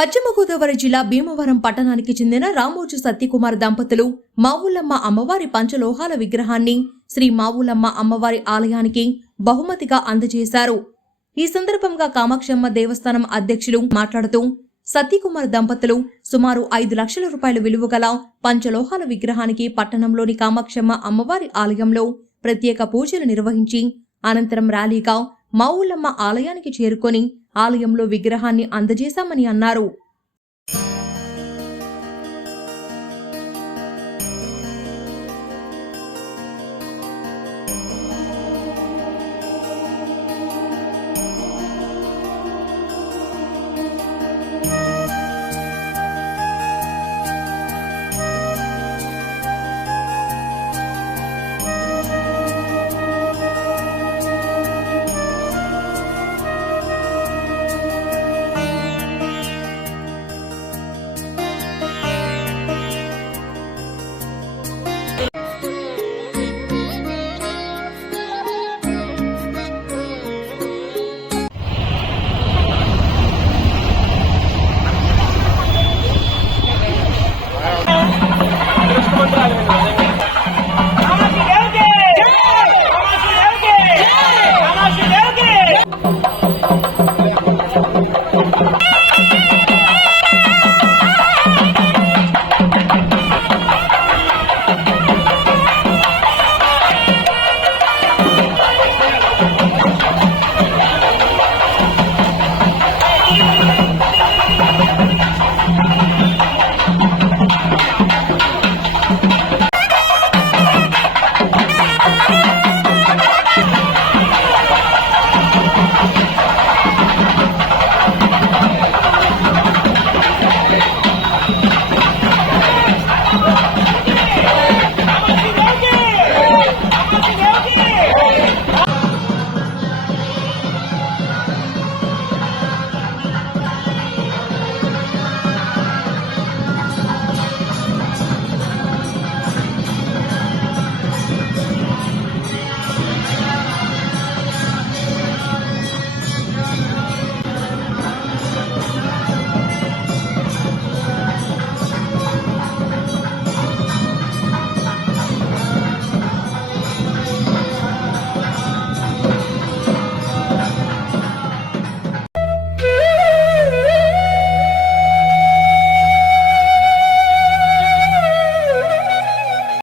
పశ్చిమ గోదావరి జిల్లా భీమవరం పట్టణానికి చెందిన రామోజు సత్యకుమార్ దంపతులు మావులమ్మ అమ్మవారి పంచలోహాల విగ్రహాన్ని శ్రీ మావులమ్మ అమ్మవారి ఆలయానికి బహుమతిగా అందజేశారు. ఈ సందర్భంగా కామాక్షమ్మ దేవస్థానం అధ్యక్షులు మాట్లాడుతూ సత్యకుమార్ దంపతులు సుమారు ఐదు లక్షల రూపాయల విలువ గల పంచలోహాల విగ్రహానికి పట్టణంలోని కామాక్షమ్మ అమ్మవారి ఆలయంలో ప్రత్యేక పూజలు నిర్వహించి అనంతరం ర్యాలీగా మావులమ్మ ఆలయానికి చేరుకొని ఆలయంలో విగ్రహాన్ని అందజేశామని అన్నారు.